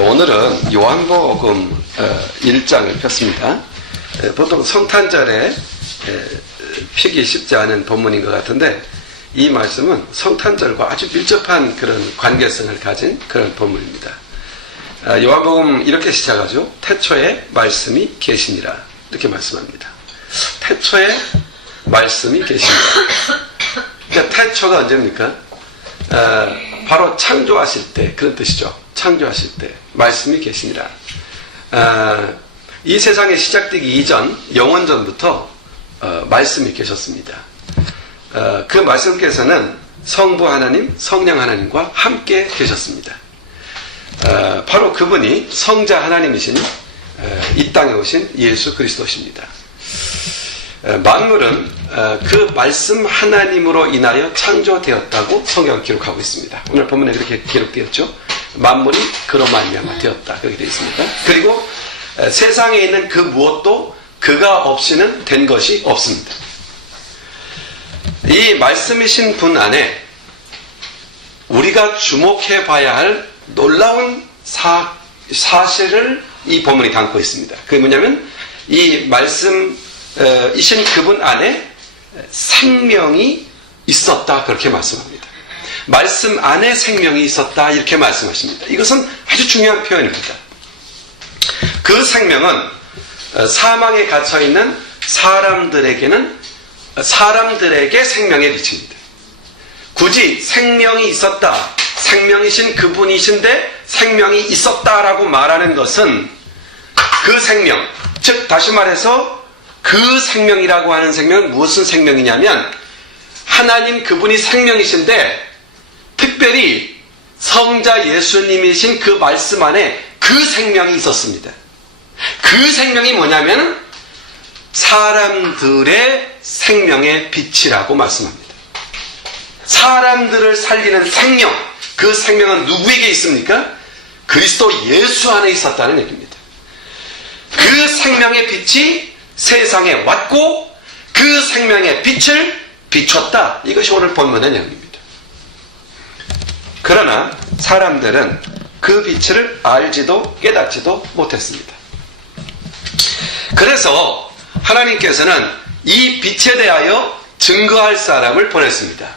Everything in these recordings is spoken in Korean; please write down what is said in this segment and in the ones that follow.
오늘은 요한복음 1장을 폈습니다. 보통 성탄절에 펴기 쉽지 않은 본문인 것 같은데 이 말씀은 성탄절과 아주 밀접한 그런 관계성을 가진 그런 본문입니다. 요한복음 이렇게 시작하죠. 태초에 말씀이 계시니라 이렇게 말씀합니다. 태초에 말씀이 계시니라. 그러니까 태초가 언제입니까? 바로 창조하실 때 그런 뜻이죠. 창조하실 때 말씀이 계시니라. 이 세상에 시작되기 이전 영원전부터 말씀이 계셨습니다. 그 말씀께서는 성부 하나님, 성령 하나님과 함께 계셨습니다. 바로 그분이 성자 하나님이신 이 땅에 오신 예수 그리스도십니다. 만물은 그 말씀 하나님으로 인하여 창조되었다고 성경은 기록하고 있습니다. 오늘 본문에 그렇게 기록되었죠. 만물이 그로 말미암아 되었다 그렇게 되어 있습니다. 그리고 세상에 있는 그 무엇도 그가 없이는 된 것이 없습니다. 이 말씀이신 분 안에 우리가 주목해 봐야 할 놀라운 사실을 이 본문이 담고 있습니다. 그게 뭐냐면 이 말씀이신 그분 안에 생명이 있었다 그렇게 말씀합니다. 말씀 안에 생명이 있었다 이렇게 말씀하십니다. 이것은 아주 중요한 표현입니다. 그 생명은 사망에 갇혀있는 사람들에게 생명의 빛입니다. 굳이 생명이 있었다, 생명이신 그분이신데 생명이 있었다라고 말하는 것은 그 생명, 즉 다시 말해서 그 생명이라고 하는 생명은 무슨 생명이냐면 하나님 그분이 생명이신데 특별히 성자 예수님이신 그 말씀 안에 그 생명이 있었습니다. 그 생명이 뭐냐면 사람들의 생명의 빛이라고 말씀합니다. 사람들을 살리는 생명, 그 생명은 누구에게 있습니까? 그리스도 예수 안에 있었다는 얘기입니다. 그 생명의 빛이 세상에 왔고 그 생명의 빛을 비췄다. 이것이 오늘 본문의 내용입니다. 그러나 사람들은 그 빛을 알지도 깨닫지도 못했습니다. 그래서 하나님께서는 이 빛에 대하여 증거할 사람을 보냈습니다.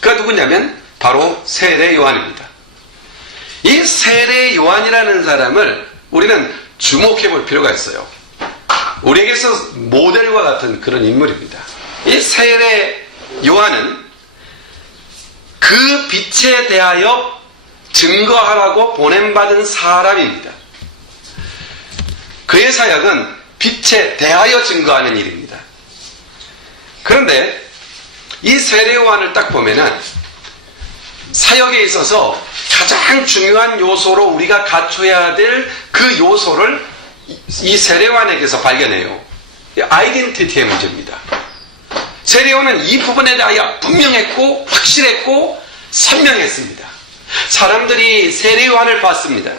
그가 누구냐면 바로 세례 요한입니다. 이 세례 요한이라는 사람을 우리는 주목해 볼 필요가 있어요. 우리에게서 모델과 같은 그런 인물입니다. 이 세례 요한은 그 빛에 대하여 증거하라고 보냄받은 사람입니다. 그의 사역은 빛에 대하여 증거하는 일입니다. 그런데 이 세례 요한을 딱 보면은 사역에 있어서 가장 중요한 요소로 우리가 갖춰야 될 그 요소를 이 세례 요한에게서 발견해요. 아이덴티티의 문제입니다. 세례 요한은 이 부분에 대하여 분명했고 확실했고 선명했습니다. 사람들이 세례 요한을 봤습니다.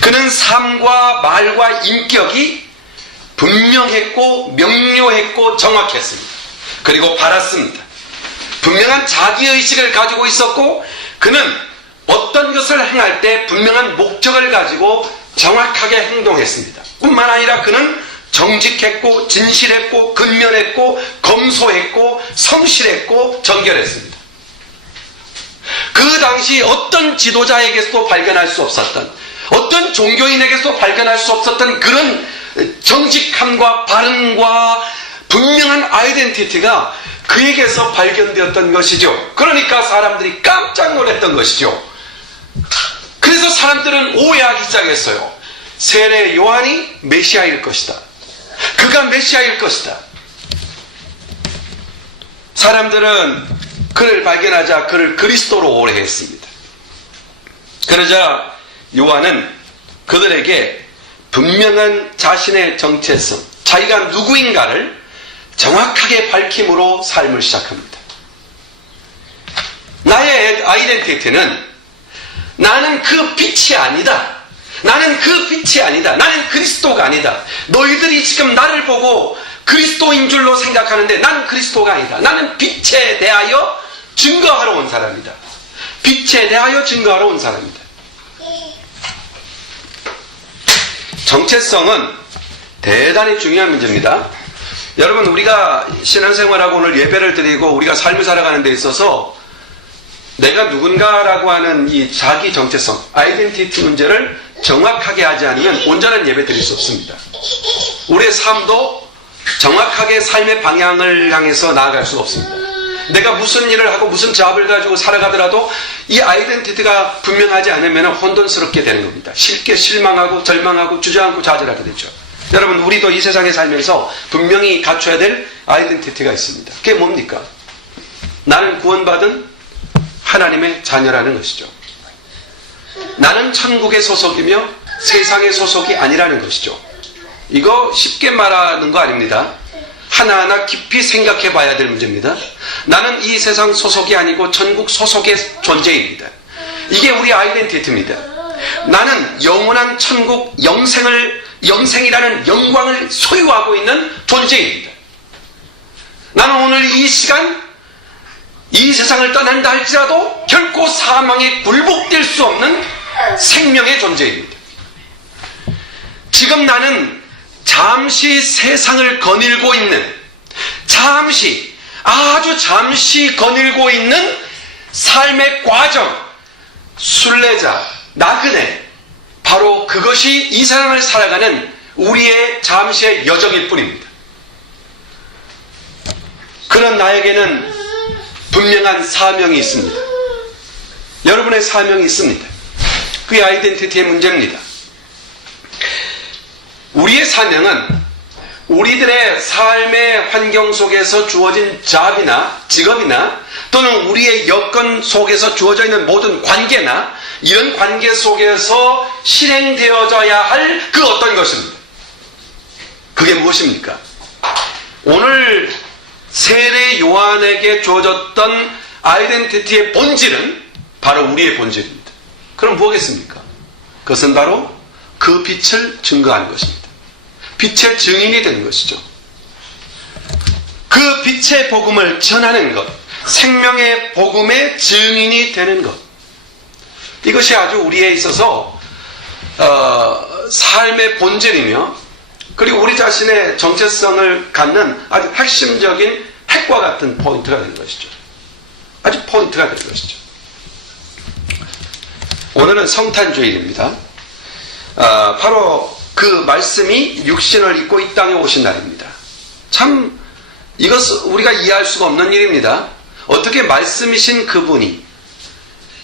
그는 삶과 말과 인격이 분명했고 명료했고 정확했습니다. 그리고 바랐습니다. 분명한 자기의식을 가지고 있었고 그는 어떤 것을 행할 때 분명한 목적을 가지고 정확하게 행동했습니다. 뿐만 아니라 그는 정직했고 진실했고 근면했고 검소했고 성실했고 정결했습니다. 그 당시 어떤 지도자에게서도 발견할 수 없었던 어떤 종교인에게서도 발견할 수 없었던 그런 정직함과 바른과 분명한 아이덴티티가 그에게서 발견되었던 것이죠. 그러니까 사람들이 깜짝 놀랐던 것이죠. 그래서 사람들은 오해하기 시작했어요. 세례 요한이 메시아일 것이다. 그가 메시아일 것이다. 사람들은 그를 발견하자 그를 그리스도로 오해했습니다. 그러자 요한은 그들에게 분명한 자신의 정체성, 자기가 누구인가를 정확하게 밝힘으로 삶을 시작합니다. 나의 아이덴티티는 나는 그 빛이 아니다. 나는 그 빛이 아니다. 나는 그리스도가 아니다. 너희들이 지금 나를 보고 그리스도인 줄로 생각하는데 난 그리스도가 아니다. 나는 빛에 대하여 증거하러 온 사람이다. 빛에 대하여 증거하러 온 사람이다. 정체성은 대단히 중요한 문제입니다. 여러분, 우리가 신앙생활하고 오늘 예배를 드리고 우리가 삶을 살아가는 데 있어서 내가 누군가라고 하는 이 자기 정체성, 아이덴티티 문제를 정확하게 하지 않으면 온전한 예배 드릴 수 없습니다. 우리의 삶도 정확하게 삶의 방향을 향해서 나아갈 수 없습니다. 내가 무슨 일을 하고 무슨 잡을 가지고 살아가더라도 이 아이덴티티가 분명하지 않으면 혼돈스럽게 되는 겁니다. 쉽게 실망하고 절망하고 주저앉고 좌절하게 되죠. 여러분, 우리도 이 세상에 살면서 분명히 갖춰야 될 아이덴티티가 있습니다. 그게 뭡니까? 나는 구원받은 하나님의 자녀라는 것이죠. 나는 천국의 소속이며 세상의 소속이 아니라는 것이죠. 이거 쉽게 말하는 거 아닙니다. 하나하나 깊이 생각해 봐야 될 문제입니다. 나는 이 세상 소속이 아니고 천국 소속의 존재입니다. 이게 우리 아이덴티티입니다. 나는 영원한 천국 영생이라는 영광을 소유하고 있는 존재입니다. 나는 오늘 이 시간 이 세상을 떠난다 할지라도 결코 사망에 굴복될 수 없는 생명의 존재입니다. 지금 나는 잠시 세상을 거닐고 있는, 아주 잠시 거닐고 있는 삶의 과정, 순례자, 나그네, 바로 그것이 이 세상을 살아가는 우리의 잠시의 여정일 뿐입니다. 그런 나에게는 분명한 사명이 있습니다. 여러분의 사명이 있습니다. 그게 아이덴티티의 문제입니다. 우리의 사명은 우리들의 삶의 환경 속에서 주어진 잡이나 직업이나 또는 우리의 여건 속에서 주어져 있는 모든 관계나 이런 관계 속에서 실행되어져야 할 그 어떤 것입니다. 그게 무엇입니까? 오늘 세례 요한에게 주어졌던 아이덴티티의 본질은 바로 우리의 본질입니다. 그럼 뭐겠습니까? 그것은 바로 그 빛을 증거하는 것입니다. 빛의 증인이 되는 것이죠. 그 빛의 복음을 전하는 것, 생명의 복음의 증인이 되는 것, 이것이 아주 우리에 있어서 삶의 본질이며, 그리고 우리 자신의 정체성을 갖는 아주 핵심적인 핵과 같은 포인트가 되는 것이죠. 아주 포인트가 되는 것이죠. 오늘은 성탄주일입니다. 바로 그 말씀이 육신을 입고 이 땅에 오신 날입니다. 참 이것은 우리가 이해할 수가 없는 일입니다. 어떻게 말씀이신 그분이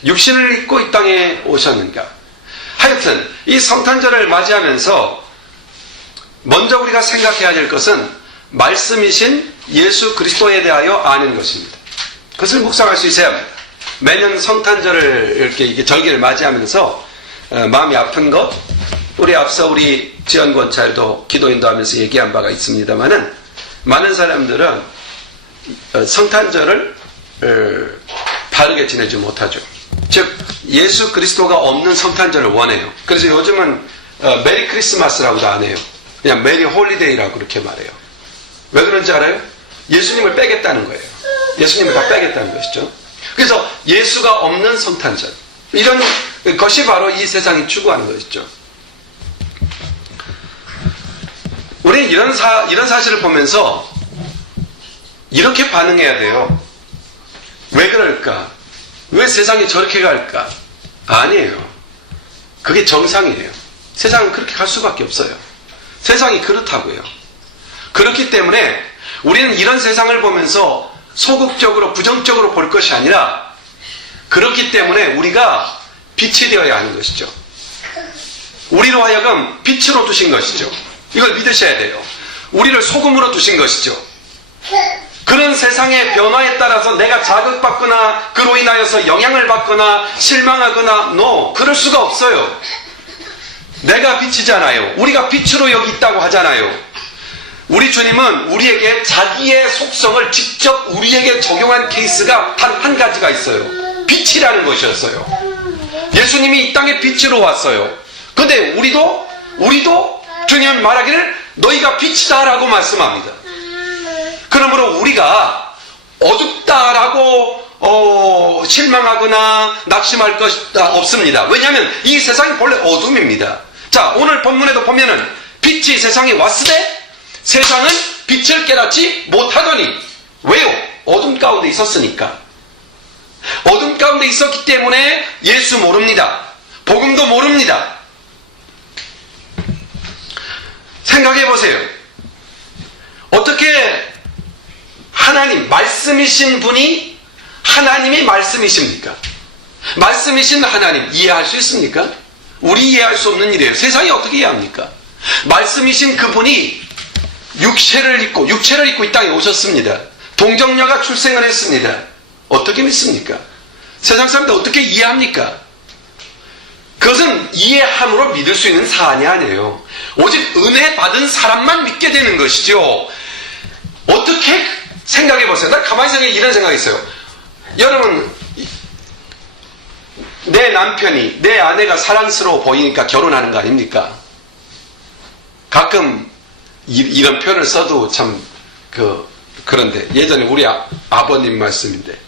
육신을 입고 이 땅에 오셨는가. 하여튼 이 성탄절을 맞이하면서 먼저 우리가 생각해야 될 것은 말씀이신 예수 그리스도에 대하여 아는 것입니다. 그것을 묵상할 수 있어야 합니다. 매년 성탄절을 이렇게 절기를 맞이하면서 마음이 아픈 것, 우리 앞서 우리 지연권찰도 기도인도 하면서 얘기한 바가 있습니다만은 많은 사람들은 성탄절을 바르게 지내지 못하죠. 즉 예수 그리스도가 없는 성탄절을 원해요. 그래서 요즘은 메리 크리스마스라고도 안 해요. 그냥 메리 홀리데이라고 그렇게 말해요. 왜 그런지 알아요? 예수님을 빼겠다는 거예요. 예수님을 다 빼겠다는 것이죠. 그래서 예수가 없는 성탄절, 이런 것이 바로 이 세상이 추구하는 것이죠. 우리는 이런 사실을 보면서 이렇게 반응해야 돼요. 왜 그럴까? 왜 세상이 저렇게 갈까? 아니에요. 그게 정상이에요. 세상은 그렇게 갈 수밖에 없어요. 세상이 그렇다고요. 그렇기 때문에 우리는 이런 세상을 보면서 소극적으로 부정적으로 볼 것이 아니라, 그렇기 때문에 우리가 빛이 되어야 하는 것이죠. 우리로 하여금 빛으로 두신 것이죠. 이걸 믿으셔야 돼요. 우리를 소금으로 두신 것이죠. 그런 세상의 변화에 따라서 내가 자극받거나 그로 인하여서 영향을 받거나 실망하거나 그럴 수가 없어요. 내가 빛이잖아요. 우리가 빛으로 여기 있다고 하잖아요. 우리 주님은 우리에게 자기의 속성을 직접 우리에게 적용한 케이스가 단 한 가지가 있어요. 빛이라는 것이었어요. 예수님이 이 땅에 빛으로 왔어요. 근데 우리도 주님은 말하기를 너희가 빛이다 라고 말씀합니다. 그러므로 우리가 어둡다라고 실망하거나 낙심할 것 없습니다. 왜냐하면 이 세상이 본래 어둠입니다. 자, 오늘 본문에도 보면은 빛이 세상에 왔으되 세상은 빛을 깨닫지 못하더니. 왜요? 어둠 가운데 있었으니까. 어둠 가운데 있었기 때문에 예수 모릅니다. 복음도 모릅니다. 생각해 보세요. 어떻게 하나님, 말씀이신 분이 하나님이 말씀이십니까? 말씀이신 하나님 이해할 수 있습니까? 우리 이해할 수 없는 일이에요. 세상이 어떻게 이해합니까? 말씀이신 그분이 육체를 입고 이 땅에 오셨습니다. 동정녀가 출생을 했습니다. 어떻게 믿습니까? 세상 사람들 어떻게 이해합니까? 그것은 이해함으로 믿을 수 있는 사안이 아니에요. 오직 은혜 받은 사람만 믿게 되는 것이죠. 어떻게 생각해 보세요. 나 가만히 생각해 이런 생각이 있어요. 여러분, 내 남편이, 내 아내가 사랑스러워 보이니까 결혼하는 거 아닙니까? 가끔 이런 표현을 써도 참 그런데 예전에 우리 아버님 말씀인데,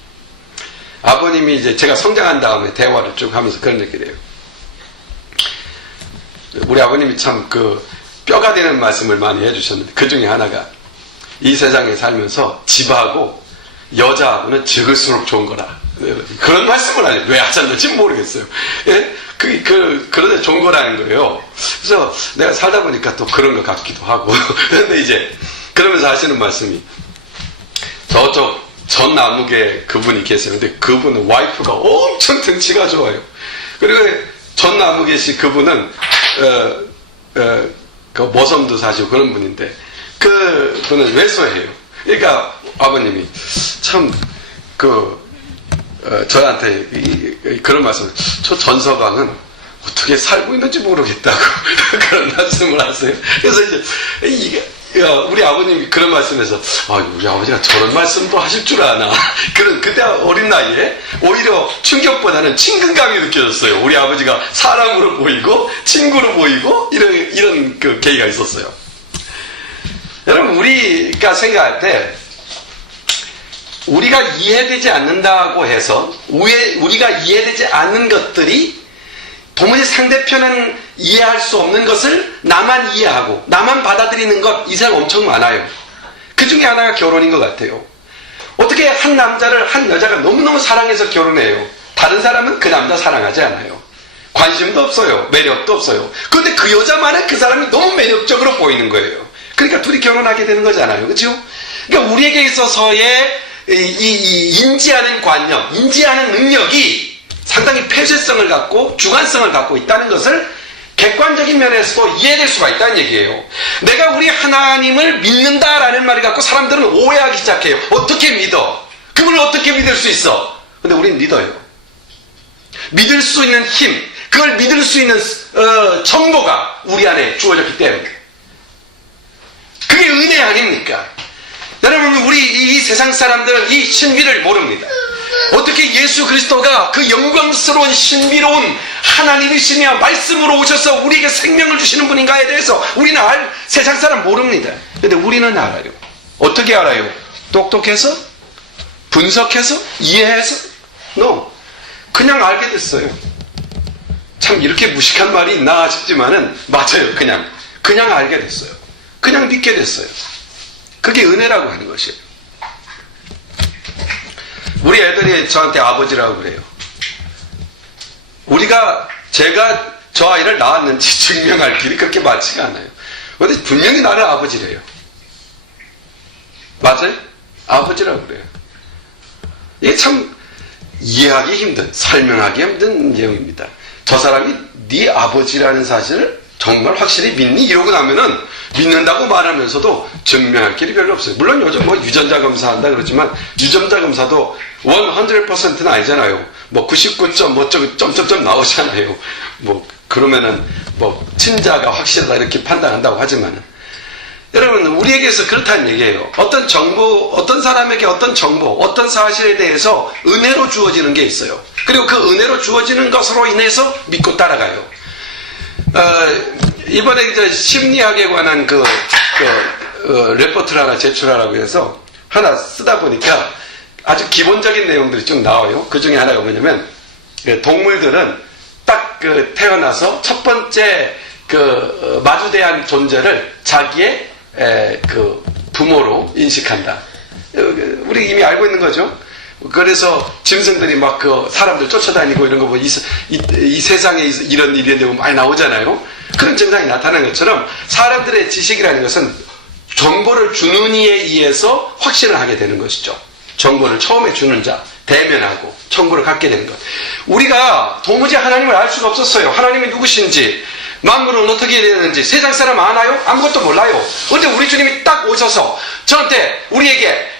아버님이 이제 제가 성장한 다음에 대화를 쭉 하면서 그런 얘기를 해요. 우리 아버님이 참 뼈가 되는 말씀을 많이 해주셨는데, 그 중에 하나가 이 세상에 살면서 집하고 여자하고는 적을수록 좋은 거라. 그런 말씀을 하죠. 왜 하셨는지 모르겠어요. 예? 그런데 좋은 거라는 거예요. 그래서 내가 살다 보니까 또 그런 것 같기도 하고. 그런데 이제, 그러면서 하시는 말씀이, 저쪽 전 남욱에 그분이 계세요. 근데 그분은 와이프가 엄청 등치가 좋아요. 그리고 전 남욱에 씨 그분은, 모섬도 사시고 그런 분인데, 그분은 외소해요. 그러니까 아버님이 참, 저한테 그런 말씀을, 저 전서방은 어떻게 살고 있는지 모르겠다고 그런 말씀을 하세요. 그래서 이제 우리 아버님이 그런 말씀에서 우리 아버지가 저런 말씀도 하실 줄 아나. 그때 어린 나이에 오히려 충격보다는 친근감이 느껴졌어요. 우리 아버지가 사람으로 보이고 친구로 보이고 이런 계기가 있었어요. 여러분, 우리가 생각할 때 우리가 이해되지 않는다고 해서 우리가 이해되지 않는 것들이 도무지 상대편은 이해할 수 없는 것을 나만 이해하고 나만 받아들이는 것, 이 세상 엄청 많아요. 그 중에 하나가 결혼인 것 같아요. 어떻게 한 남자를 한 여자가 너무너무 사랑해서 결혼해요. 다른 사람은 그 남자 사랑하지 않아요. 관심도 없어요. 매력도 없어요. 그런데 그 여자만은 그 사람이 너무 매력적으로 보이는 거예요. 그러니까 둘이 결혼하게 되는 거잖아요. 그렇죠? 그러니까 우리에게 있어서의 이 인지하는 관념, 인지하는 능력이 상당히 폐쇄성을 갖고 주관성을 갖고 있다는 것을 객관적인 면에서도 이해될 수가 있다는 얘기예요. 내가 우리 하나님을 믿는다라는 말을 갖고 사람들은 오해하기 시작해요. 어떻게 믿어? 그걸 어떻게 믿을 수 있어? 근데 우리는 믿어요. 믿을 수 있는 힘, 그걸 믿을 수 있는 정보가 우리 안에 주어졌기 때문에. 그게 은혜 아닙니까? 여러분, 우리 이 세상 사람들은 이 신비를 모릅니다. 어떻게 예수 그리스도가 그 영광스러운 신비로운 하나님이시며 말씀으로 오셔서 우리에게 생명을 주시는 분인가에 대해서 우리는 세상 사람 모릅니다. 근데 우리는 알아요. 어떻게 알아요? 똑똑해서? 분석해서? 이해해서? No. 그냥 알게 됐어요. 참 이렇게 무식한 말이 있나 싶지만은 맞아요. 그냥 알게 됐어요. 그냥 믿게 됐어요. 그게 은혜라고 하는 것이에요. 우리 애들이 저한테 아버지라고 그래요. 제가 저 아이를 낳았는지 증명할 길이 그렇게 많지가 않아요. 그런데 분명히 나를 아버지래요. 맞아요? 아버지라고 그래요. 이게 참 이해하기 힘든, 설명하기 힘든 내용입니다. 저 사람이 네 아버지라는 사실을 정말 확실히 믿니? 이러고 나면은 믿는다고 말하면서도 증명할 길이 별로 없어요. 물론 요즘 유전자 검사한다 그러지만 유전자 검사도 100%는 아니잖아요. 99점 점점점 나오잖아요. 그러면은 친자가 확실하다 이렇게 판단한다고 하지만 여러분, 우리에게서 그렇다는 얘기예요. 어떤 정보, 어떤 사람에게 어떤 정보, 어떤 사실에 대해서 은혜로 주어지는 게 있어요. 그리고 그 은혜로 주어지는 것으로 인해서 믿고 따라가요. 이번에 이제 심리학에 관한 레포트를 하나 제출하라고 해서 하나 쓰다 보니까 아주 기본적인 내용들이 쭉 나와요. 그 중에 하나가 뭐냐면, 동물들은 딱 태어나서 첫 번째 마주대한 존재를 자기의 그 부모로 인식한다. 우리 이미 알고 있는 거죠. 그래서 짐승들이 막 그 사람들 쫓아다니고 이런 거 보면 이 세상에 이런 일이 많이 나오잖아요. 그런 증상이 나타나는 것처럼 사람들의 지식이라는 것은 정보를 주는 이에 의해서 확신을 하게 되는 것이죠. 정보를 처음에 주는 자, 대면하고 정보를 갖게 되는 것. 우리가 도무지 하나님을 알 수가 없었어요. 하나님이 누구신지, 만물은 어떻게 되는지, 세상 사람 아나요? 아무것도 몰라요. 근데 우리 주님이 딱 오셔서 저한테, 우리에게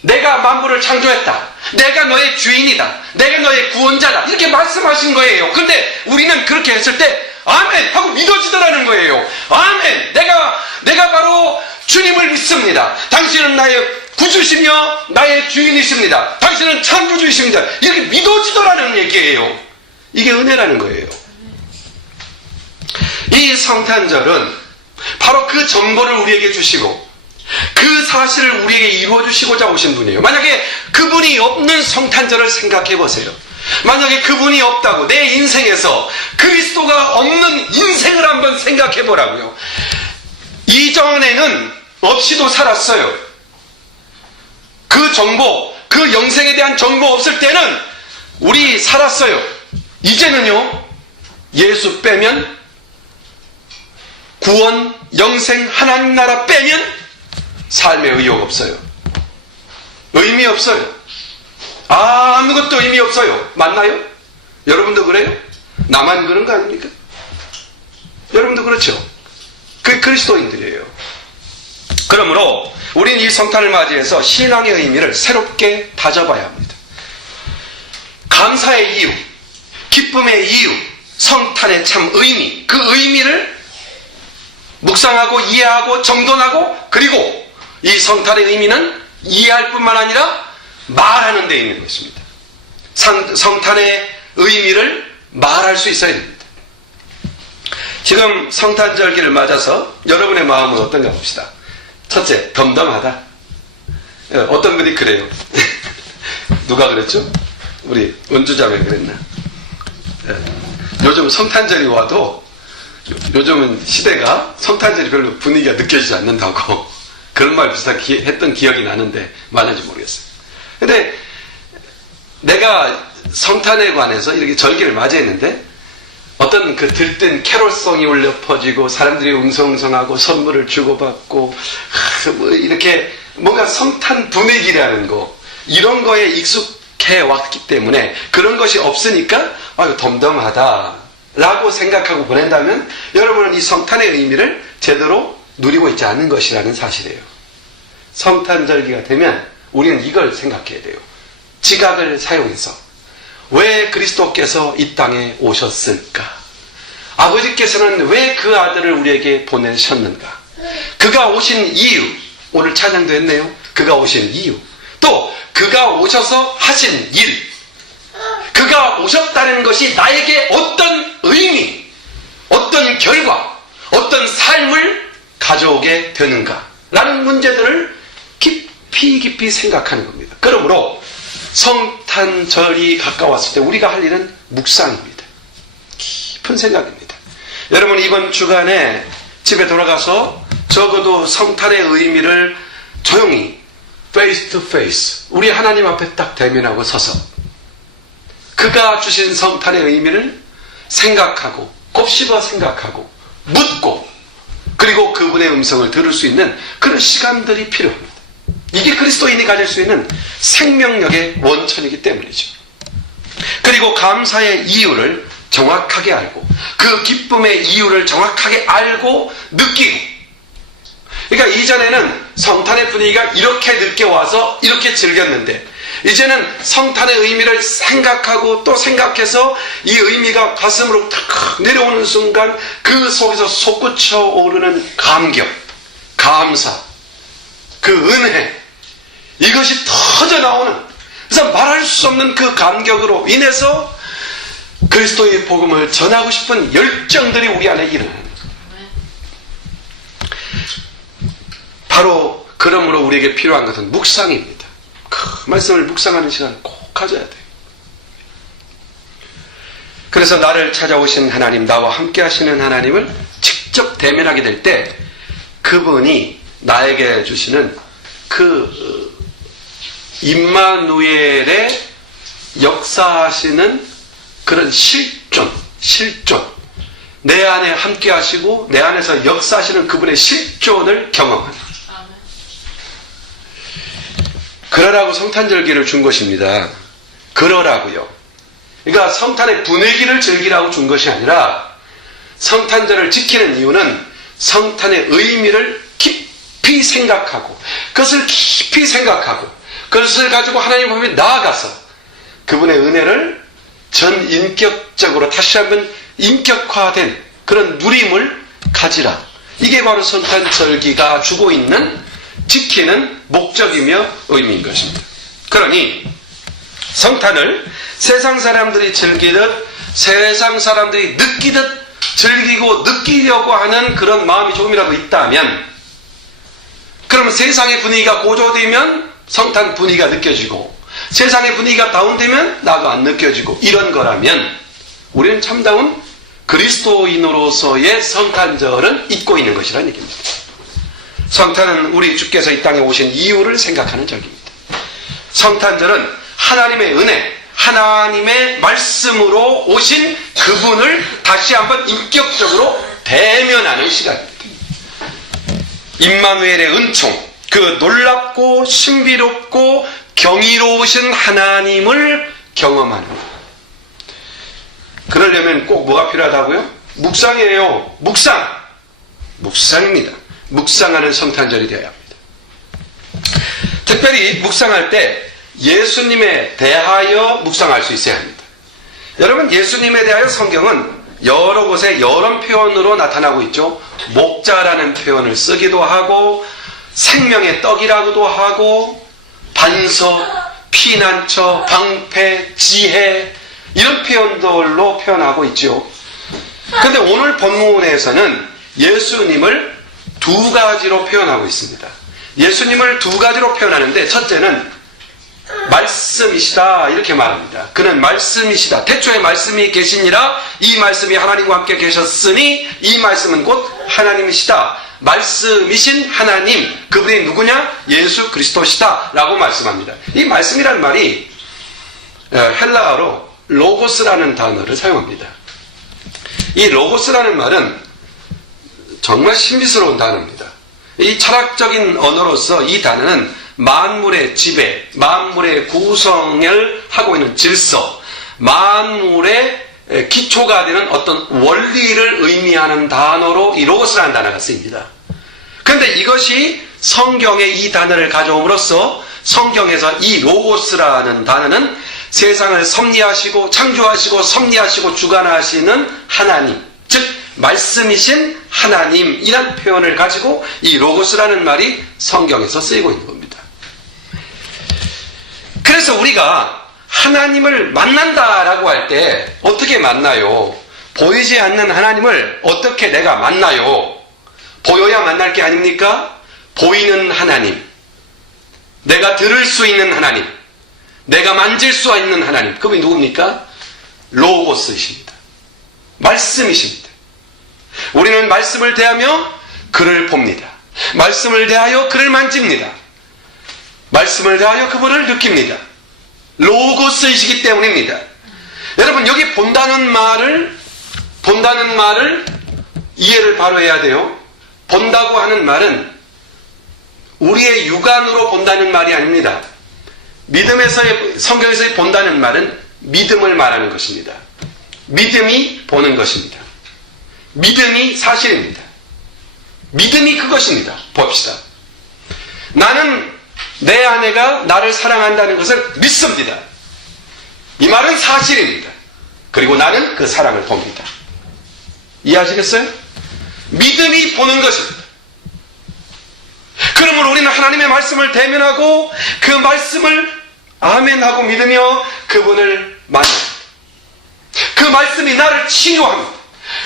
내가 만물을 창조했다. 내가 너의 주인이다. 내가 너의 구원자다. 이렇게 말씀하신 거예요. 근데 우리는 그렇게 했을 때 아멘! 하고 믿어지더라는 거예요. 아멘! 내가 바로 주님을 믿습니다. 당신은 나의 구주시며 나의 주인이십니다. 당신은 창조주이십니다. 이렇게 믿어지더라는 얘기예요. 이게 은혜라는 거예요. 이 성탄절은 바로 그 정보를 우리에게 주시고 그 사실을 우리에게 이루어 주시고자 오신 분이에요. 만약에 그분이 없는 성탄절을 생각해 보세요. 만약에 그분이 없다고 내 인생에서 그리스도가 없는 인생을 한번 생각해 보라고요. 이전에는 없이도 살았어요. 그 정보, 그 영생에 대한 정보 없을 때는 우리 살았어요. 이제는요, 예수 빼면, 구원, 영생, 하나님 나라 빼면 삶에 의욕 없어요. 의미 없어요. 아무것도 의미 없어요. 맞나요? 여러분도 그래요? 나만 그런 거 아닙니까? 여러분도 그렇죠? 그 그리스도인들이에요. 그러므로 우리는 이 성탄을 맞이해서 신앙의 의미를 새롭게 다져봐야 합니다. 감사의 이유, 기쁨의 이유, 성탄의 참 의미, 그 의미를 묵상하고 이해하고 정돈하고, 그리고 이 성탄의 의미는 이해할 뿐만 아니라 말하는 데 있는 것입니다. 성탄의 의미를 말할 수 있어야 됩니다. 지금 성탄절기를 맞아서 여러분의 마음은 어떤가 봅시다. 첫째, 덤덤하다. 어떤 분이 그래요. 누가 그랬죠? 우리 은주자매 그랬나? 요즘 성탄절이 와도 요즘은 시대가 성탄절이 별로 분위기가 느껴지지 않는다고 그런 말 비슷하게 했던 기억이 나는데 맞는지 모르겠어요. 근데 내가 성탄에 관해서 이렇게 절기를 맞이했는데 어떤 그 들뜬 캐롤송이 울려 퍼지고 사람들이 웅성웅성하고 선물을 주고받고 뭐 이렇게 뭔가 성탄 분위기라는 거, 이런 거에 익숙해 왔기 때문에 그런 것이 없으니까 아유 덤덤하다 라고 생각하고 보낸다면 여러분은 이 성탄의 의미를 제대로 누리고 있지 않는 것이라는 사실이에요. 성탄절기가 되면 우리는 이걸 생각해야 돼요. 지각을 사용해서 왜 그리스도께서 이 땅에 오셨을까? 아버지께서는 왜 그 아들을 우리에게 보내셨는가? 그가 오신 이유, 오늘 찬양도 했네요. 그가 오신 이유, 또 그가 오셔서 하신 일, 그가 오셨다는 것이 나에게 어떤 의미, 어떤 결과, 어떤 삶을 가져오게 되는가 라는 문제들을 깊이 생각하는 겁니다. 그러므로 성탄절이 가까웠을 때 우리가 할 일은 묵상입니다. 깊은 생각입니다. 여러분 이번 주간에 집에 돌아가서 적어도 성탄의 의미를 조용히 face to face 우리 하나님 앞에 딱 대면하고 서서 그가 주신 성탄의 의미를 생각하고 곱씹어 생각하고 묻고 그리고 그분의 음성을 들을 수 있는 그런 시간들이 필요합니다. 이게 그리스도인이 가질 수 있는 생명력의 원천이기 때문이죠. 그리고 감사의 이유를 정확하게 알고 그 기쁨의 이유를 정확하게 알고 느끼고, 그러니까 이전에는 성탄의 분위기가 이렇게 늦게 와서 이렇게 즐겼는데 이제는 성탄의 의미를 생각하고 또 생각해서 이 의미가 가슴으로 탁 내려오는 순간 그 속에서 솟구쳐 오르는 감격, 감사, 그 은혜, 이것이 터져 나오는, 그래서 말할 수 없는 그 감격으로 인해서 그리스도의 복음을 전하고 싶은 열정들이 우리 안에 일어나는 거예요. 바로 그러므로 우리에게 필요한 것은 묵상입니다. 그 말씀을 묵상하는 시간을 꼭 가져야 돼요. 그래서 나를 찾아오신 하나님, 나와 함께 하시는 하나님을 대면하게 될 때 그분이 나에게 주시는 그 임마누엘의 역사하시는 그런 실존, 내 안에 함께 하시고 내 안에서 역사하시는 그분의 실존을 경험하는, 그러라고 성탄절기를 준 것입니다. 그러라고요. 그러니까 성탄의 분위기를 즐기라고 준 것이 아니라 성탄절을 지키는 이유는 성탄의 의미를 깊이 생각하고 그것을 가지고 하나님 앞에 나아가서 그분의 은혜를 전인격적으로 다시 한번 인격화된 그런 누림을 가지라. 이게 바로 성탄절기가 주고 있는 지키는 목적이며 의미인 것입니다. 그러니 성탄을 세상 사람들이 즐기듯 세상 사람들이 느끼듯 즐기고 느끼려고 하는 그런 마음이 조금이라도 있다면, 그러면 세상의 분위기가 고조되면 성탄 분위기가 느껴지고 세상의 분위기가 다운되면 나도 안 느껴지고 이런 거라면 우리는 참다운 그리스도인으로서의 성탄절은 잊고 있는 것이라는 얘기입니다. 성탄은 우리 주께서 이 땅에 오신 이유를 생각하는 절기입니다. 성탄절은 하나님의 은혜, 하나님의 말씀으로 오신 그분을 다시 한번 인격적으로 대면하는 시간입니다. 임마누엘의 은총, 그 놀랍고 신비롭고 경이로우신 하나님을 경험하는 것. 그러려면 꼭 뭐가 필요하다고요? 묵상이에요. 묵상입니다. 묵상하는 성탄절이 되어야 합니다. 특별히 묵상할 때 예수님에 대하여 묵상할 수 있어야 합니다. 여러분, 예수님에 대하여 성경은 여러 곳에 여러 표현으로 나타나고 있죠. 목자라는 표현을 쓰기도 하고 생명의 떡이라고도 하고 반석, 피난처, 방패, 지혜 이런 표현들로 표현하고 있죠. 그런데 오늘 본문에서는 예수님을 두 가지로 표현하고 있습니다. 예수님을 두 가지로 표현하는데 첫째는 말씀이시다 이렇게 말합니다. 그는 말씀이시다. 태초에 말씀이 계시니라. 이 말씀이 하나님과 함께 계셨으니 이 말씀은 곧 하나님이시다. 말씀이신 하나님, 그분이 누구냐? 예수 그리스도시다 라고 말씀합니다. 이 말씀이란 말이 헬라어로 로고스라는 단어를 사용합니다. 이 로고스라는 말은 정말 신비스러운 단어입니다. 이 철학적인 언어로서 이 단어는 만물의 지배, 만물의 구성을 하고 있는 질서, 만물의 기초가 되는 어떤 원리를 의미하는 단어로 이 로고스라는 단어가 쓰입니다. 그런데 이것이 성경에 이 단어를 가져옴으로써 성경에서 이 로고스라는 단어는 세상을 섭리하시고 창조하시고 섭리하시고 주관하시는 하나님, 즉 말씀이신 하나님이란 표현을 가지고 이 로고스라는 말이 성경에서 쓰이고 있는 겁니다. 그래서 우리가 하나님을 만난다라고 할 때 어떻게 만나요? 보이지 않는 하나님을 어떻게 내가 만나요? 보여야 만날 게 아닙니까? 보이는 하나님, 내가 들을 수 있는 하나님, 내가 만질 수 있는 하나님, 그분이 누굽니까? 로고스이십니다. 말씀이십니다. 우리는 말씀을 대하며 그를 봅니다. 말씀을 대하여 그를 만집니다. 말씀을 대하여 그분을 느낍니다. 로고스이시기 때문입니다. 여러분, 여기 본다는 말을 이해를 바로 해야 돼요. 본다고 하는 말은 우리의 육안으로 본다는 말이 아닙니다. 믿음에서의, 성경에서의 본다는 말은 믿음을 말하는 것입니다. 믿음이 보는 것입니다. 믿음이 사실입니다. 믿음이 그것입니다. 봅시다. 나는 내 아내가 나를 사랑한다는 것을 믿습니다. 이 말은 사실입니다. 그리고 나는 그 사랑을 봅니다. 이해하시겠어요? 믿음이 보는 것입니다. 그러므로 우리는 하나님의 말씀을 대면하고 그 말씀을 아멘하고 믿으며 그분을 만납니다. 그 말씀이 나를 치유합니다.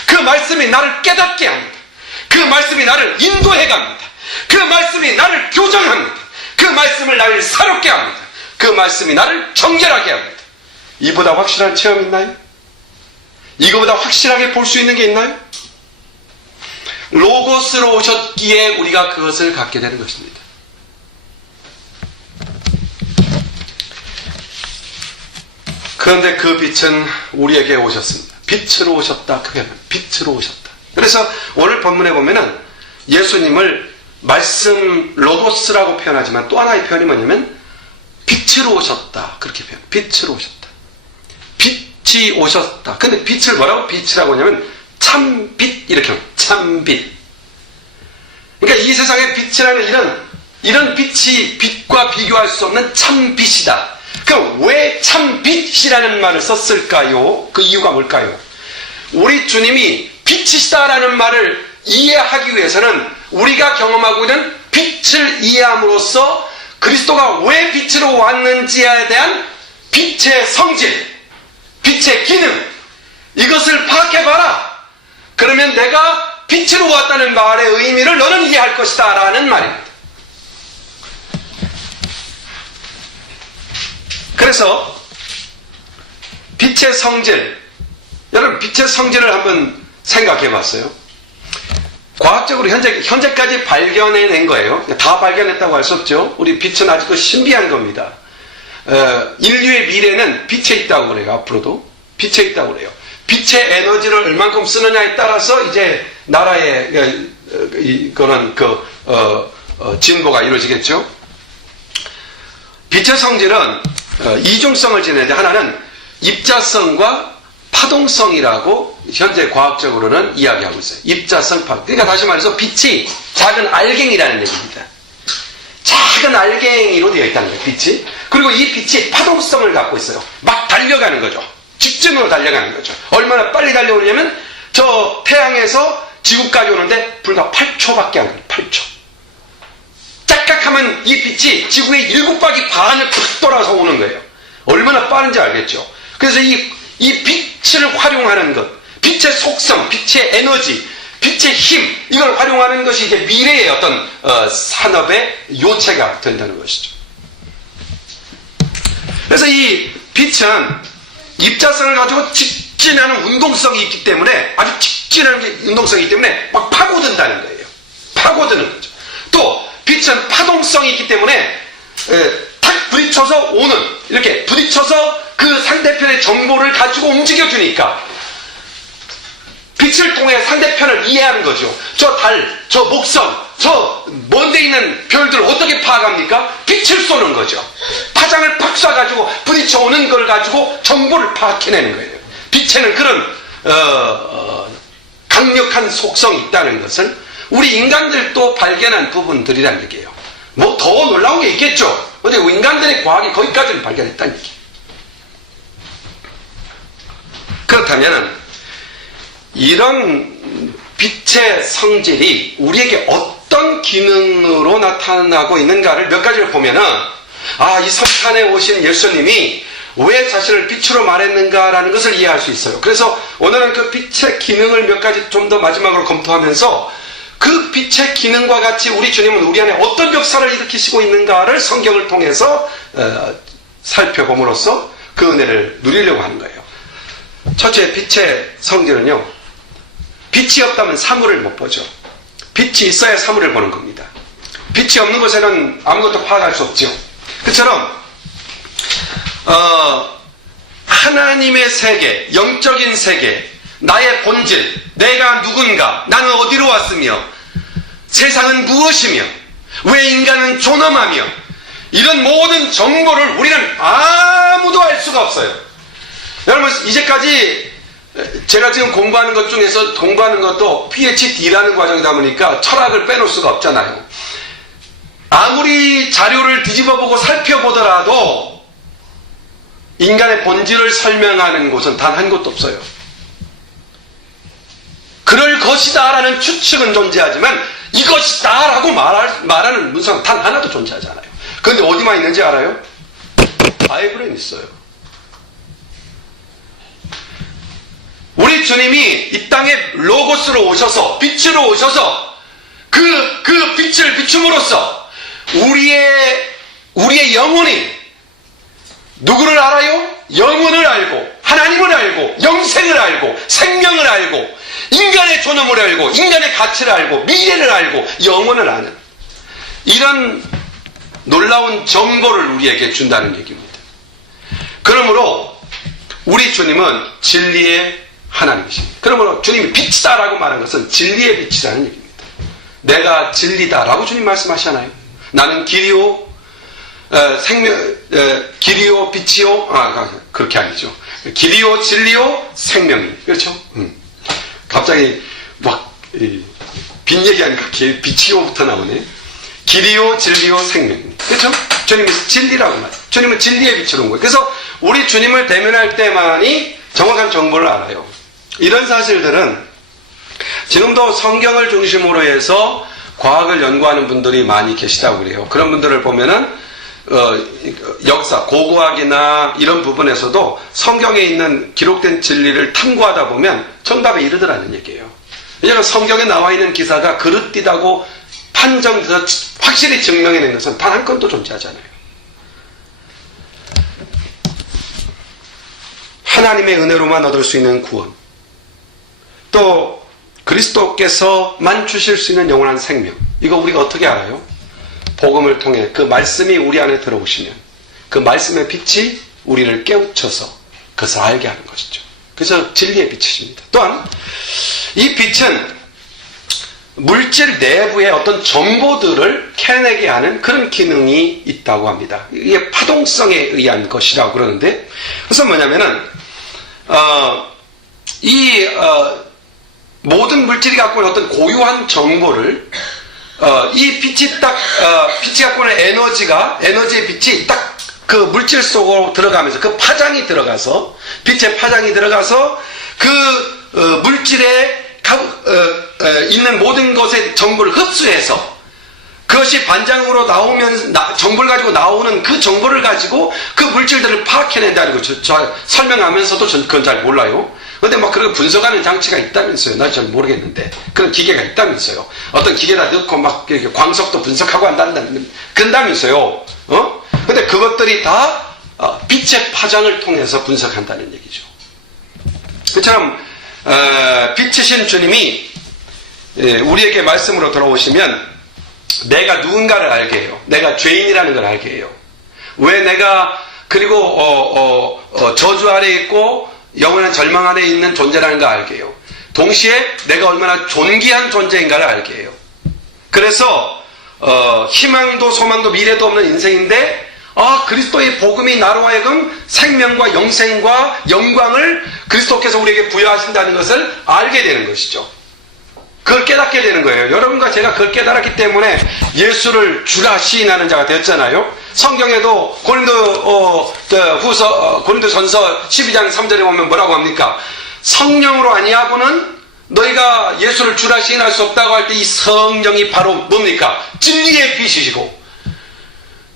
그 말씀이 나를 깨닫게 합니다. 그 말씀이 나를 인도해 갑니다. 그 말씀이 나를 교정합니다. 그 말씀을 나를 새롭게 합니다. 그 말씀이 나를 정결하게 합니다. 이보다 확실한 체험 있나요? 이거보다 확실하게 볼 수 있는 게 있나요? 로고스로 오셨기에 우리가 그것을 갖게 되는 것입니다. 그런데 그 빛은 우리에게 오셨습니다. 빛으로 오셨다. 그게 빛으로 오셨다. 그래서 오늘 본문에 보면은 예수님을 말씀 로고스라고 표현하지만 또 하나의 표현이 뭐냐면 빛으로 오셨다. 그렇게 표현. 빛으로 오셨다. 빛이 오셨다. 근데 빛을 뭐라고 빛이라고 하냐면 참빛 이렇게 합니다. 참빛. 그러니까 이 세상에 빛이라는 이런 빛이 빛과 비교할 수 없는 참빛이다. 그럼 왜 참빛이라는 말을 썼을까요? 그 이유가 뭘까요? 우리 주님이 빛이시다라는 말을 이해하기 위해서는 우리가 경험하고 있는 빛을 이해함으로써 그리스도가 왜 빛으로 왔는지에 대한 빛의 성질, 빛의 기능, 이것을 파악해봐라. 그러면 내가 빛으로 왔다는 말의 의미를 너는 이해할 것이다 라는 말입니다. 그래서 빛의 성질, 여러분 빛의 성질을 한번 생각해 봤어요. 과학적으로 현재까지 발견해낸 거예요. 다 발견했다고 할 수 없죠. 우리 빛은 아직도 신비한 겁니다. 인류의 미래는 빛에 있다고 그래요. 앞으로도 빛에 있다고 그래요. 빛의 에너지를 얼만큼 쓰느냐에 따라서 이제 나라의 그런 진보가 이루어지겠죠. 빛의 성질은 이중성을 지니는데 하나는 입자성과 파동성이라고 현재 과학적으로는 이야기하고 있어요. 입자성, 파동. 그러니까 다시 말해서 빛이 작은 알갱이라는 얘기입니다. 작은 알갱이로 되어 있다는 거예요. 빛이. 그리고 이 빛이 파동성을 갖고 있어요. 막 달려가는 거죠. 직진으로 달려가는 거죠. 얼마나 빨리 달려오냐면 저 태양에서 지구까지 오는데 불과 8초밖에 안 걸려요. 8초. 짝깍하면 이 빛이 지구의 7바퀴 반을 팍 돌아서 오는 거예요. 얼마나 빠른지 알겠죠. 그래서 이 빛을 활용하는 것, 빛의 속성, 빛의 에너지, 빛의 힘, 이걸 활용하는 것이 이제 미래의 어떤 산업의 요체가 된다는 것이죠. 그래서 이 빛은 입자성을 가지고 직진하는 운동성이 있기 때문에, 아주 직진하는 운동성이 있기 때문에 막 파고든다는 거예요. 파고드는 거죠. 또 빛은 파동성이 있기 때문에 탁 부딪혀서 오는, 이렇게 부딪혀서 그 상대편의 정보를 가지고 움직여주니까 빛을 통해 상대편을 이해하는 거죠. 저 달, 저 목성, 저 먼데 있는 별들을 어떻게 파악합니까? 빛을 쏘는 거죠. 파장을 팍 쏴가지고 부딪혀 오는 걸 가지고 정보를 파악해내는 거예요. 빛에는 그런 강력한 속성이 있다는 것을 우리 인간들도 발견한 부분들이란 얘기예요. 뭐 더 놀라운 게 있겠죠. 근데 인간들의 과학이 거기까지는 발견했다는 얘기예요. 그렇다면 이런 빛의 성질이 우리에게 어떤 기능으로 나타나고 있는가를 몇 가지를 보면은, 이 성탄에 오신 예수님이 왜 자신을 빛으로 말했는가라는 것을 이해할 수 있어요. 그래서 오늘은 그 빛의 기능을 몇 가지 좀 더 마지막으로 검토하면서 그 빛의 기능과 같이 우리 주님은 우리 안에 어떤 역사를 일으키시고 있는가를 성경을 통해서 살펴봄으로써 그 은혜를 누리려고 하는 거예요. 첫째, 빛의 성질은요, 빛이 없다면 사물을 못 보죠. 빛이 있어야 사물을 보는 겁니다. 빛이 없는 곳에는 아무것도 파악할 수 없죠. 그처럼 하나님의 세계, 영적인 세계, 나의 본질, 내가 누군가, 나는 어디로 왔으며 세상은 무엇이며 왜 인간은 존엄하며 이런 모든 정보를 우리는 아무도 알 수가 없어요. 여러분, 이제까지 제가 지금 공부하는 것 중에서 공부하는 것도 PhD라는 과정이다 보니까 철학을 빼놓을 수가 없잖아요. 아무리 자료를 뒤집어보고 살펴보더라도 인간의 본질을 설명하는 곳은 단 한 곳도 없어요. 그럴 것이다 라는 추측은 존재하지만 이것이다 라고 말하는 문서는 단 하나도 존재하지 않아요. 그런데 어디만 있는지 알아요? 바이블에 있어요. 우리 주님이 이 땅에 로고스로 오셔서, 빛으로 오셔서 그 빛을 비춤으로써 우리의 영혼이 누구를 알아요? 영혼을 알고 하나님을 알고 영생을 알고 생명을 알고 인간의 존엄을 알고 인간의 가치를 알고 미래를 알고 영혼을 아는 이런 놀라운 정보를 우리에게 준다는 얘기입니다. 그러므로 우리 주님은 진리의 하나님이십니다. 그러므로 주님이 빛이다라고 말한 것은 진리의 빛이라는 얘기입니다. 내가 진리다라고 주님 말씀하시잖아요. 나는 길이요 길이요 빛이요 그렇게 아니죠. 길이요 진리요 생명이 그렇죠. 갑자기 막 빛 얘기하니까 빛이요부터 나오네. 길이요 진리요 생명 그렇죠. 주님이 진리라고 말해요. 주님은 진리의 빛으로 온 거예요. 그래서 우리 주님을 대면할 때만이 정확한 정보를 알아요. 이런 사실들은 지금도 성경을 중심으로 해서 과학을 연구하는 분들이 많이 계시다고 그래요. 그런 분들을 보면은 역사, 고고학이나 이런 부분에서도 성경에 있는 기록된 진리를 탐구하다 보면 정답에 이르더라는 얘기예요. 왜냐하면 성경에 나와 있는 기사가 그릇되다고 판정돼서 확실히 증명해낸 것은 단 한 건도 존재하잖아요. 하나님의 은혜로만 얻을 수 있는 구원, 또 그리스도께서만 주실 수 있는 영원한 생명, 이거 우리가 어떻게 알아요? 복음을 통해 그 말씀이 우리 안에 들어오시면 그 말씀의 빛이 우리를 깨우쳐서 그것을 알게 하는 것이죠. 그래서 진리의 빛이십니다. 또한 이 빛은 물질 내부의 어떤 정보들을 캐내게 하는 그런 기능이 있다고 합니다. 이게 파동성에 의한 것이라고 그러는데, 그래서 뭐냐면은 모든 물질이 갖고 있는 어떤 고유한 정보를 이 빛이 빛이 갖고 있는 에너지의 빛이 딱 그 물질 속으로 들어가면서 그 파장이 들어가서 빛의 파장이 들어가서 그 물질에 있는 모든 것의 정보를 흡수해서 그것이 반장으로 나오면 정보를 가지고 나오는 그 정보를 가지고 그 물질들을 파악해낸다는 거죠. 저 설명하면서도 전 그건 잘 몰라요. 근데 막 그렇게 분석하는 장치가 있다면서요. 나 잘 모르겠는데 그런 기계가 있다면서요. 어떤 기계다 넣고 막 광석도 분석하고 그런다면서요. 근데 그것들이 다 빛의 파장을 통해서 분석한다는 얘기죠. 그처럼 빛이신 주님이 우리에게 말씀으로 돌아오시면 내가 누군가를 알게 해요. 내가 죄인이라는 걸 알게 해요. 왜 내가 그리고 저주 아래 있고 영원한 절망 아래 있는 존재라는 걸 알게 해요. 동시에 내가 얼마나 존귀한 존재인가를 알게 해요. 그래서 희망도 소망도 미래도 없는 인생인데 그리스도의 복음이 나로 하여금 생명과 영생과 영광을 그리스도께서 우리에게 부여하신다는 것을 알게 되는 것이죠. 그걸 깨닫게 되는 거예요. 여러분과 제가 그걸 깨달았기 때문에 예수를 주라 시인하는 자가 되었잖아요. 성경에도 고린도전서 12장 3절에 보면 뭐라고 합니까? 성령으로 아니하고는 너희가 예수를 주라 시인할 수 없다고 할 때 이 성령이 바로 뭡니까? 진리의 빛이시고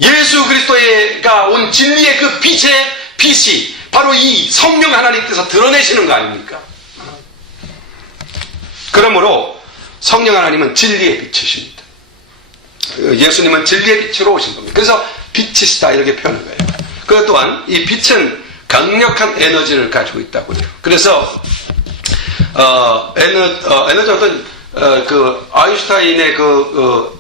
예수 그리스도가 온 진리의 그 빛이 바로 이 성령 하나님께서 드러내시는 거 아닙니까? 그러므로 성령 하나님은 진리의 빛이십니다. 예수님은 진리의 빛으로 오신 겁니다. 그래서 빛이시다 이렇게 표현한 거예요. 그것 또한 이 빛은 강력한 에너지를 가지고 있다고 해요. 그래서 에너지 어떤 그 아인슈타인의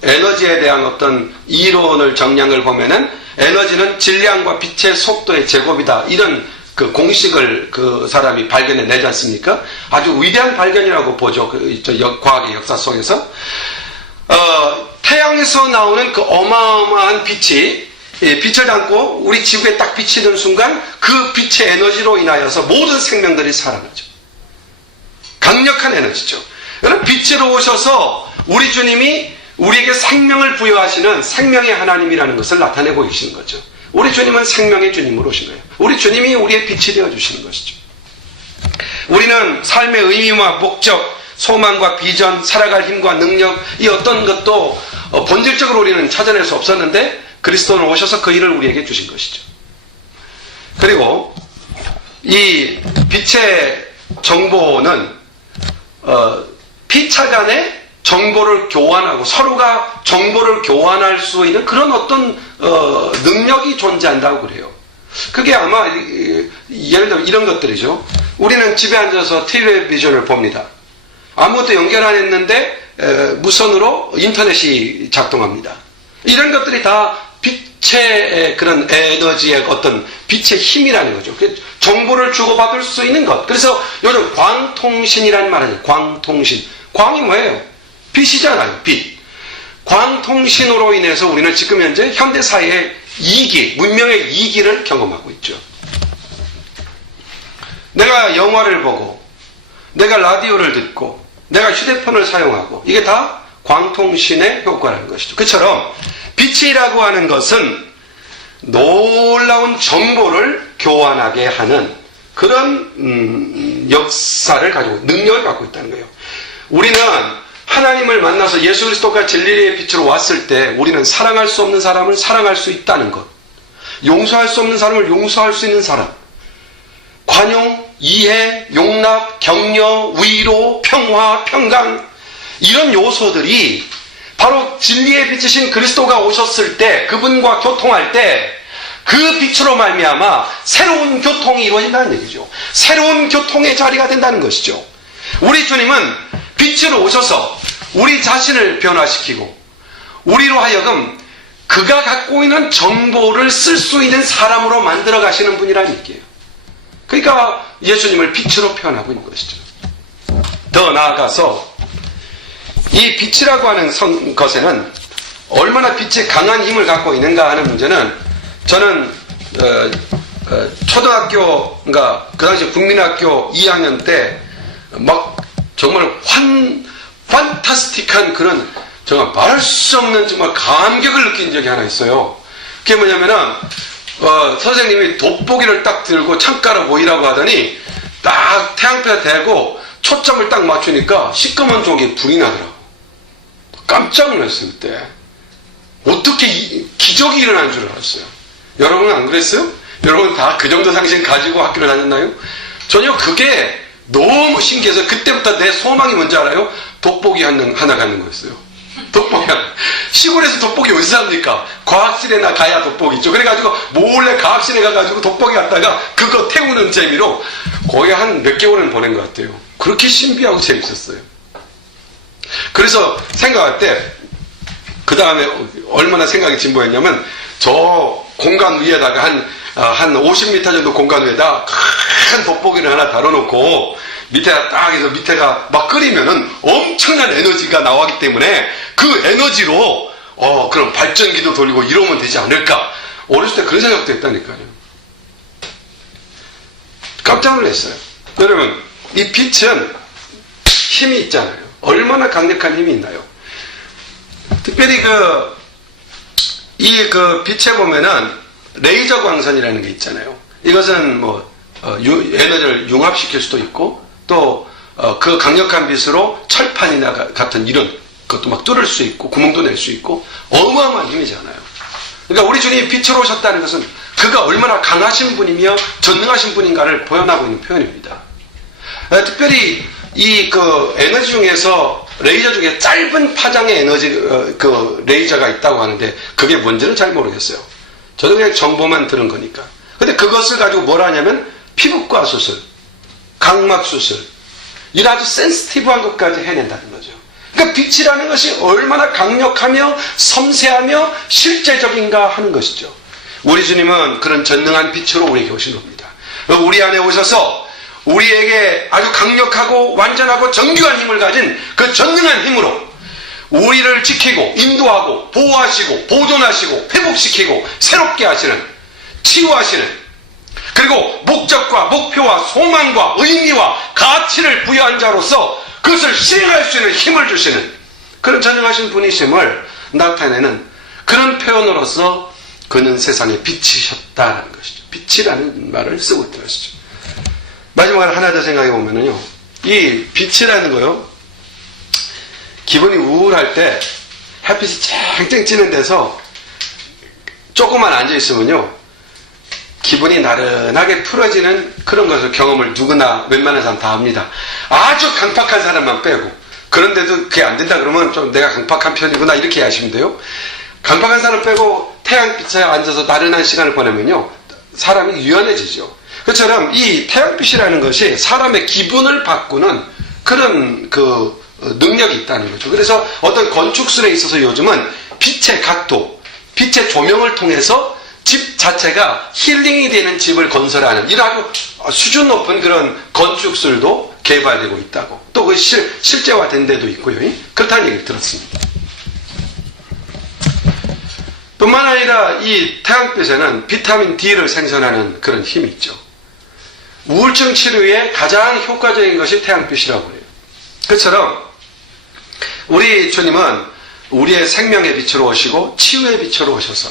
에너지에 대한 어떤 이론을 정리한 걸 보면은 에너지는 질량과 빛의 속도의 제곱이다 이런 그 공식을 그 사람이 발견해 내지 않습니까? 아주 위대한 발견이라고 보죠. 과학의 역사 속에서 태양에서 나오는 그 어마어마한 빛이 빛을 담고 우리 지구에 딱 비치는 순간 그 빛의 에너지로 인하여서 모든 생명들이 살아나죠. 강력한 에너지죠. 여러분 빛으로 오셔서 우리 주님이 우리에게 생명을 부여하시는 생명의 하나님이라는 것을 나타내고 계시는 거죠. 우리 주님은 생명의 주님으로 오신 거예요. 우리 주님이 우리의 빛이 되어주시는 것이죠. 우리는 삶의 의미와 목적, 소망과 비전, 살아갈 힘과 능력 이 어떤 것도 본질적으로 우리는 찾아낼 수 없었는데 그리스도는 오셔서 그 일을 우리에게 주신 것이죠. 그리고 이 빛의 정보는 피차 간에 정보를 교환하고 서로가 정보를 교환할 수 있는 그런 어떤 능력이 존재한다고 그래요. 그게 아마 예를 들면 이런 것들이죠. 우리는 집에 앉아서 텔레비전을 봅니다. 아무것도 연결 안 했는데 무선으로 인터넷이 작동합니다. 이런 것들이 다 빛의 그런 에너지의 어떤 빛의 힘이라는 거죠. 정보를 주고받을 수 있는 것. 그래서 요즘 광통신이라는 말은 광통신. 광이 뭐예요? 빛이잖아요. 빛. 광통신으로 인해서 우리는 지금 현재 현대사회의 이기, 문명의 이기를 경험하고 있죠. 내가 영화를 보고, 내가 라디오를 듣고, 내가 휴대폰을 사용하고, 이게 다 광통신의 효과라는 것이죠. 그처럼 빛이라고 하는 것은 놀라운 정보를 교환하게 하는 그런 역사를 가지고 능력을 갖고 있다는 거예요. 우리는 하나님을 만나서 예수 그리스도가 진리의 빛으로 왔을 때 우리는 사랑할 수 없는 사람을 사랑할 수 있다는 것, 용서할 수 없는 사람을 용서할 수 있는 사람, 관용, 이해, 용납, 격려, 위로, 평화, 평강, 이런 요소들이 바로 진리의 빛이신 그리스도가 오셨을 때, 그분과 교통할 때 그 빛으로 말미암아 새로운 교통이 이루어진다는 얘기죠. 새로운 교통의 자리가 된다는 것이죠. 우리 주님은 빛으로 오셔서 우리 자신을 변화시키고 우리로 하여금 그가 갖고 있는 정보를 쓸 수 있는 사람으로 만들어 가시는 분이라는 얘기예요. 그러니까 예수님을 빛으로 표현하고 있는 것이죠. 더 나아가서 이 빛이라고 하는 것에는 얼마나 빛이 강한 힘을 갖고 있는가 하는 문제는, 저는 초등학교, 그러니까 그 당시 국민학교 2학년 때 막 정말 판타스틱한 그런 정말 말할 수 없는 정말 감격을 느낀 적이 하나 있어요. 그게 뭐냐면은 선생님이 돋보기를 딱 들고 창가로 보이라고 하더니 딱 태양볕에 대고 초점을 딱 맞추니까 시꺼먼 쪽에 불이 나더라고. 깜짝 놀랐어요. 그때 어떻게 기적이 일어난 줄 알았어요. 여러분은 안 그랬어요? 여러분 다 그 정도 상식 가지고 학교를 다녔나요? 전혀 그게 너무 신기해서 그때부터 내 소망이 뭔지 알아요? 돋보기 하나 갖는 거였어요. 돋보기 하나. 시골에서 돋보기 어디서 합니까? 과학실에나 가야 돋보기 있죠. 그래가지고 몰래 과학실에 가가지고 돋보기 갖다가 그거 태우는 재미로 거의 한 몇 개월은 보낸 것 같아요. 그렇게 신비하고 재밌었어요. 그래서 생각할 때 그 다음에 얼마나 생각이 진보했냐면, 저 공간 위에다가 한 50m 정도 공간 위에다 큰 돋보기를 하나 달아놓고 밑에다 딱 해서 밑에가 막 끓이면은 엄청난 에너지가 나오기 때문에 그 에너지로 그럼 발전기도 돌리고 이러면 되지 않을까. 어렸을 때 그런 생각도 했다니까요. 깜짝 놀랐어요. 여러분, 이 빛은 힘이 있잖아요. 얼마나 강력한 힘이 있나요? 특별히 그 빛에 보면은 레이저 광선이라는 게 있잖아요. 이것은 에너지를 융합시킬 수도 있고, 또 그 강력한 빛으로 철판이나 같은 이런 것도 막 뚫을 수 있고 구멍도 낼 수 있고 어마어마한 힘이잖아요. 그러니까 우리 주님이 빛으로 오셨다는 것은 그가 얼마나 강하신 분이며 전능하신 분인가를 표현하고 있는 표현입니다. 특별히 이 에너지 중에서 레이저 중에 짧은 파장의 에너지 레이저가 있다고 하는데 그게 뭔지는 잘 모르겠어요. 저도 그냥 정보만 들은 거니까. 근데 그것을 가지고 뭘 하냐면 피부과 수술, 각막 수술, 이런 아주 센시티브한 것까지 해낸다는 거죠. 그러니까 빛이라는 것이 얼마나 강력하며 섬세하며 실제적인가 하는 것이죠. 우리 주님은 그런 전능한 빛으로 우리에게 오신 겁니다. 우리 안에 오셔서 우리에게 아주 강력하고 완전하고 정교한 힘을 가진 그 전능한 힘으로 우리를 지키고 인도하고 보호하시고 보존하시고 회복시키고 새롭게 하시는, 치유하시는, 그리고 목적과 목표와 소망과 의미와 가치를 부여한 자로서 그것을 실행할 수 있는 힘을 주시는 그런 전능하신 분이심을 나타내는 그런 표현으로서 그는 세상에 빛이셨다라는 것이죠. 빛이라는 말을 쓰고 있다는 것이죠. 마지막으로 하나 더 생각해 보면은요, 이 빛이라는 거요, 기분이 우울할 때 햇빛이 쨍쨍 찌는 데서 조금만 앉아 있으면요, 기분이 나른하게 풀어지는 그런 것을 경험을 누구나 웬만한 사람 다 합니다. 아주 강팍한 사람만 빼고. 그런데도 그게 안 된다 그러면 좀 내가 강팍한 편이구나 이렇게 하시면 돼요. 강팍한 사람 빼고 태양빛에 앉아서 나른한 시간을 보내면요, 사람이 유연해지죠. 그처럼 이 태양빛이라는 것이 사람의 기분을 바꾸는 그런 능력이 있다는 거죠. 그래서 어떤 건축술에 있어서 요즘은 빛의 각도, 빛의 조명을 통해서 집 자체가 힐링이 되는 집을 건설하는 이런 아주 수준 높은 그런 건축술도 개발되고 있다고. 또 그 실제화된 데도 있고요. 그렇다는 얘기를 들었습니다. 뿐만 아니라 이 태양빛에는 비타민 D를 생산하는 그런 힘이 있죠. 우울증 치료에 가장 효과적인 것이 태양빛이라고 해요. 그처럼 우리 주님은 우리의 생명의 빛으로 오시고 치유의 빛으로 오셔서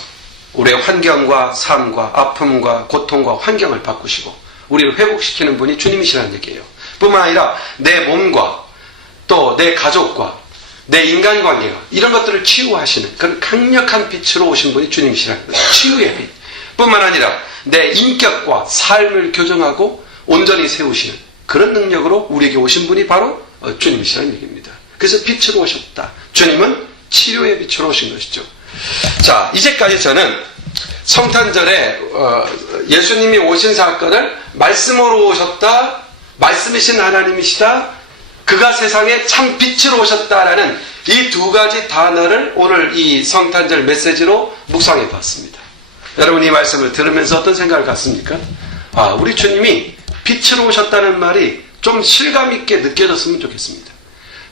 우리의 환경과 삶과 아픔과 고통과 환경을 바꾸시고 우리를 회복시키는 분이 주님이시라는 얘기예요. 뿐만 아니라 내 몸과 또 내 가족과 내 인간관계가 이런 것들을 치유하시는 그런 강력한 빛으로 오신 분이 주님이시라는 거예요. 치유의 빛. 뿐만 아니라 내 인격과 삶을 교정하고 온전히 세우시는 그런 능력으로 우리에게 오신 분이 바로 주님이시라는 얘기입니다. 그래서 빛으로 오셨다. 주님은 치료의 빛으로 오신 것이죠. 자, 이제까지 저는 성탄절에 예수님이 오신 사건을 말씀으로 오셨다, 말씀이신 하나님이시다, 그가 세상에 참 빛으로 오셨다라는 이 두 가지 단어를 오늘 이 성탄절 메시지로 묵상해 봤습니다. 여러분 이 말씀을 들으면서 어떤 생각을 갖습니까? 아, 우리 주님이 빛으로 오셨다는 말이 좀 실감 있게 느껴졌으면 좋겠습니다.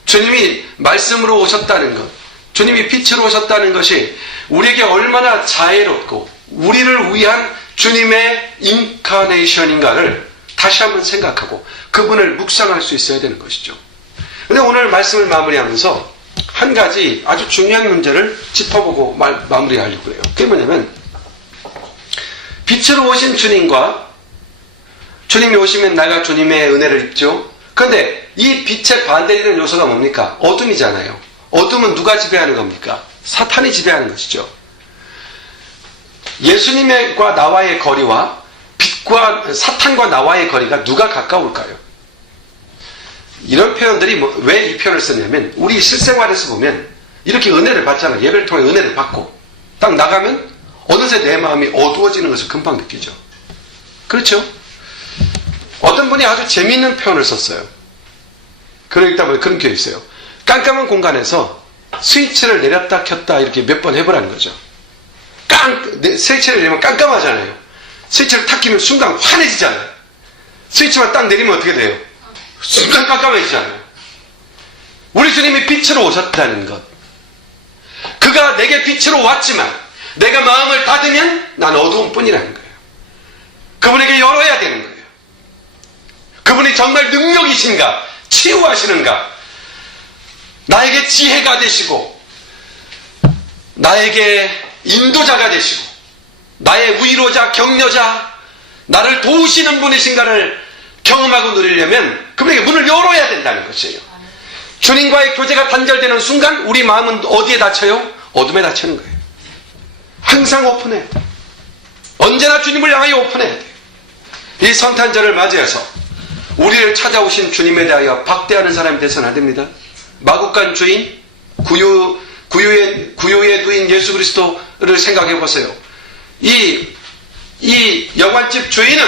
주님이 말씀으로 오셨다는 것, 주님이 빛으로 오셨다는 것이 우리에게 얼마나 자애롭고 우리를 위한 주님의 인카네이션인가를 다시 한번 생각하고 그분을 묵상할 수 있어야 되는 것이죠. 근데 오늘 말씀을 마무리하면서 한 가지 아주 중요한 문제를 짚어보고 마무리하려고 해요. 그게 뭐냐면 빛으로 오신 주님과 주님이 오시면 내가 주님의 은혜를 입죠. 그런데 이 빛의 반대되는 요소가 뭡니까? 어둠이잖아요. 어둠은 누가 지배하는 겁니까? 사탄이 지배하는 것이죠. 예수님과 나와의 거리와 빛과 사탄과 나와의 거리가 누가 가까울까요? 이런 표현들이 왜 이 표현을 썼냐면 우리 실생활에서 보면 이렇게 은혜를 받잖아요. 예배를 통해 은혜를 받고 딱 나가면 어느새 내 마음이 어두워지는 것을 금방 느끼죠. 그렇죠? 어떤 분이 아주 재미있는 표현을 썼어요. 그러다 보니 그런 게 있어요. 깜깜한 공간에서 스위치를 내렸다 켰다 이렇게 몇 번 해보라는 거죠. 스위치를 내리면 깜깜하잖아요. 스위치를 탁 키면 순간 환해지잖아요. 스위치만 딱 내리면 어떻게 돼요? 순간 깜깜해지잖아요. 우리 주님이 빛으로 오셨다는 것. 그가 내게 빛으로 왔지만 내가 마음을 닫으면 난 어두운 뿐이라는 거예요. 그분에게 열어야 되는 거예요. 그분이 정말 능력이신가? 치유하시는가? 나에게 지혜가 되시고 나에게 인도자가 되시고 나의 위로자, 격려자, 나를 도우시는 분이신가를 경험하고 누리려면 그분에게 문을 열어야 된다는 것이에요. 주님과의 교제가 단절되는 순간 우리 마음은 어디에 닫혀요? 어둠에 닫히는 거예요. 항상 오픈해야 돼요. 언제나 주님을 향하여 오픈해야 돼요. 이 성탄절을 맞이해서 우리를 찾아오신 주님에 대하여 박대하는 사람이 되서는 안 됩니다. 마구간 주인, 구유의 누인 예수 그리스도를 생각해 보세요. 이 여관집 주인은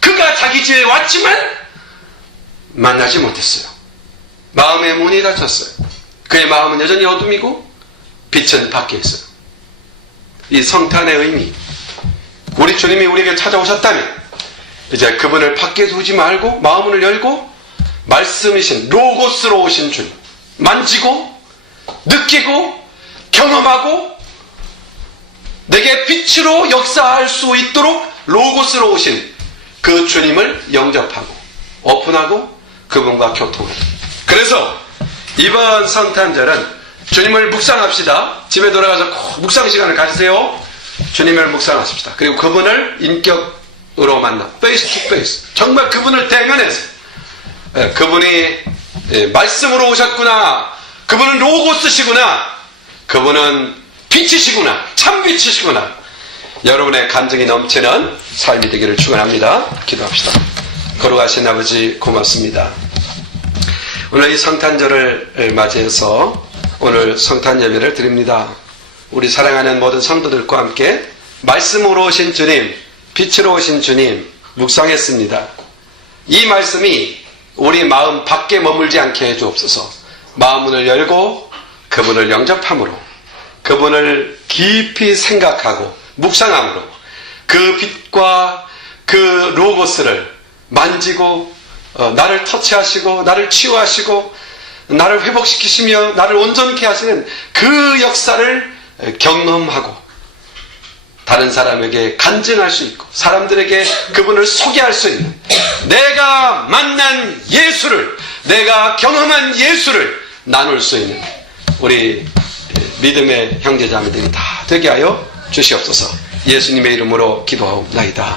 그가 자기 집에 왔지만 만나지 못했어요. 마음의 문이 닫혔어요. 그의 마음은 여전히 어둠이고 빛은 밖에 있어요. 이 성탄의 의미, 우리 주님이 우리에게 찾아오셨다면 이제 그분을 밖에 두지 말고 마음을 열고 말씀이신 로고스로 오신 주님 만지고 느끼고 경험하고 내게 빛으로 역사할 수 있도록 로고스로 오신 그 주님을 영접하고 오픈하고 그분과 교통하고. 그래서 이번 성탄절은 주님을 묵상합시다. 집에 돌아가서 꼭 묵상 시간을 가지세요. 주님을 묵상하십시다. 그리고 그분을 인격으로 만나 페이스 투 페이스 정말 그분을 대면해서 그분이 말씀으로 오셨구나, 그분은 로고스시구나, 그분은 빛이시구나, 참 빛이시구나, 여러분의 감정이 넘치는 삶이 되기를 축원합니다. 기도합시다. 거룩하신 아버지 고맙습니다. 오늘 이 성탄절을 맞이해서 오늘 성탄 예배를 드립니다. 우리 사랑하는 모든 성도들과 함께 말씀으로 오신 주님, 빛으로 오신 주님 묵상했습니다. 이 말씀이 우리 마음 밖에 머물지 않게 해주옵소서. 마음문을 열고 그분을 영접함으로, 그분을 깊이 생각하고 묵상함으로 그 빛과 그 로고스를 만지고 나를 터치하시고 나를 치유하시고 나를 회복시키시며 나를 온전케 하시는 그 역사를 경험하고 다른 사람에게 간증할 수 있고 사람들에게 그분을 소개할 수 있는, 내가 만난 예수를, 내가 경험한 예수를 나눌 수 있는 우리 믿음의 형제자매들이 다 되게 하여 주시옵소서. 예수님의 이름으로 기도하옵나이다.